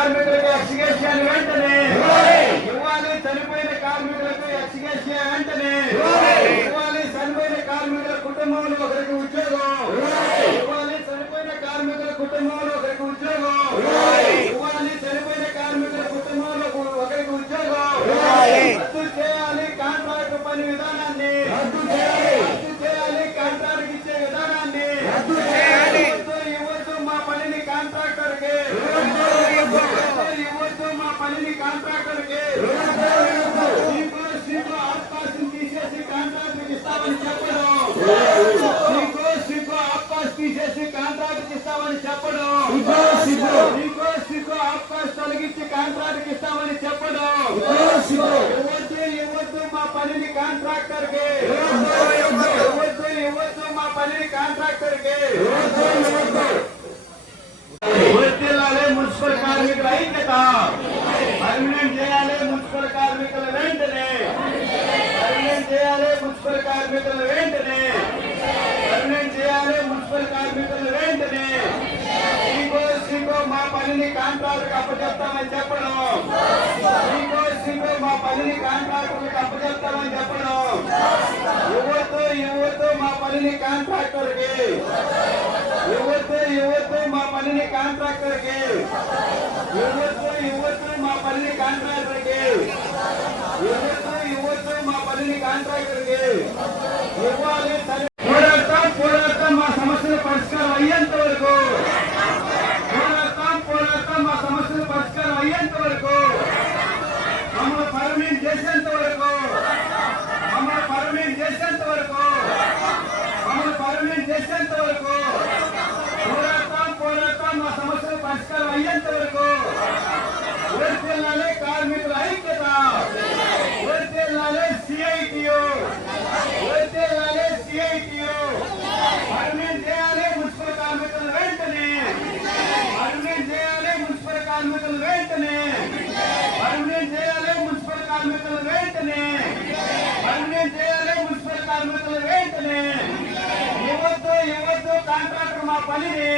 కార్మికులకు ఎక్స్గ్రేషియా వెంటనే ఇవ్వాలి. చనిపోయిన కార్మికులకు ఎక్స్గ్రేషియా వెంటనే ఇవ్వాలి. చనిపోయిన కార్మికుల కుటుంబంలో ఒకరికి ఉద్యోగం ఇవ్వాలి. చనిపోయిన కార్మికుల కుటుంబంలో ఒకరికి ఉద్యోగం ఇవ్వాలి. చనిపోయిన కార్మికుల కుటుంబంలో ఒకరికి ఉద్యోగం రద్దు చేయాలి. కాంట్రాక్ట్ పని విధానాన్ని రద్దు చేయాలి. కాంట్రాక్ట్ ఇచ్చే విధానాన్ని రద్దు చేయాలి. ఇవ్వద్దు మా పనిని కాంట్రాక్టర్ కి ఇవ్వద్దు మా పనిని కాంట్రాక్టర్ కి సిగ్గు అవకాశం తీసేసి కాంట్రాక్టర్ ఇస్తామని చెప్పడం సిగ్గు అవకాశం తీసేసి కాంట్రాక్టర్ ఇస్తామని చెప్పడం సిగ్గు అవకాశం తొలగించి కాంట్రాక్టర్ ఇస్తామని చెప్పడం ఇవ్వద్దు మా పనిని కాంట్రాక్టర్ కి ఇవ్వద్దు మా పనిని కాంట్రాక్టర్ కి వర్తిల్లాలి. మున్సిపల్ కార్మికుల ఐక్యత పర్మనెంట్ చేయాలి. మున్సిపల్ కార్మికుల వెంటనే పర్మనెంట్ చేయాలి. మున్సిపల్ కార్మికుల వెంటనే పర్మనెంట్ చేయాలి. మున్సిపల్ కార్మికుల వెంటనే సిగో మా పనిని కాంట్రాక్టర్కి అప్పచెప్తామని చెప్పడం సిగో మా పనిని కాంట్రాక్టర్కి అప్పచెప్తామని చెప్పడం ఇవ్వద్దు మా పనిని కాంట్రాక్టర్కి ఇవ్వద్దు మా పనిని కాంట్రాక్టర్కి ఇవ్వద్దు మా పనిని కాంట్రాక్టర్కి ఇవ్వద్దు మా పనిని కాంట్రాక్టర్కి ఇవ్వాలి. పోరాడతాం మా సమస్యల పరిష్కారం అయ్యేంత వరకు పోరాడతాం మా సమస్యల పరిష్కారం అయ్యేంత వరకు మమ్మల్ని పర్మనెంట్ చేసేంత వరకు పోరాడతాం మా సమస్యల పరిష్కారం అయ్యేంత వరకు వర్తిల్లాలి. కార్మికుల ఐక్యత వర్తిల్లాలి. సిఐటియు పర్మనెంట్ చేయాలి. మున్సిపల్ కార్మికుల వెంటనే పర్మనెంట్ చేయాలి. మున్సిపల్ కార్మికుల వెంటనే పర్మనెంట్ చేయాలి. మున్సిపల్ కార్మికుల వెంటనే పర్మనెంట్ చేయాలి. మున్సిపల్ కార్మికుల వెంటనే ఇవ్వద్దు కాంట్రాక్టర్ మా పనిని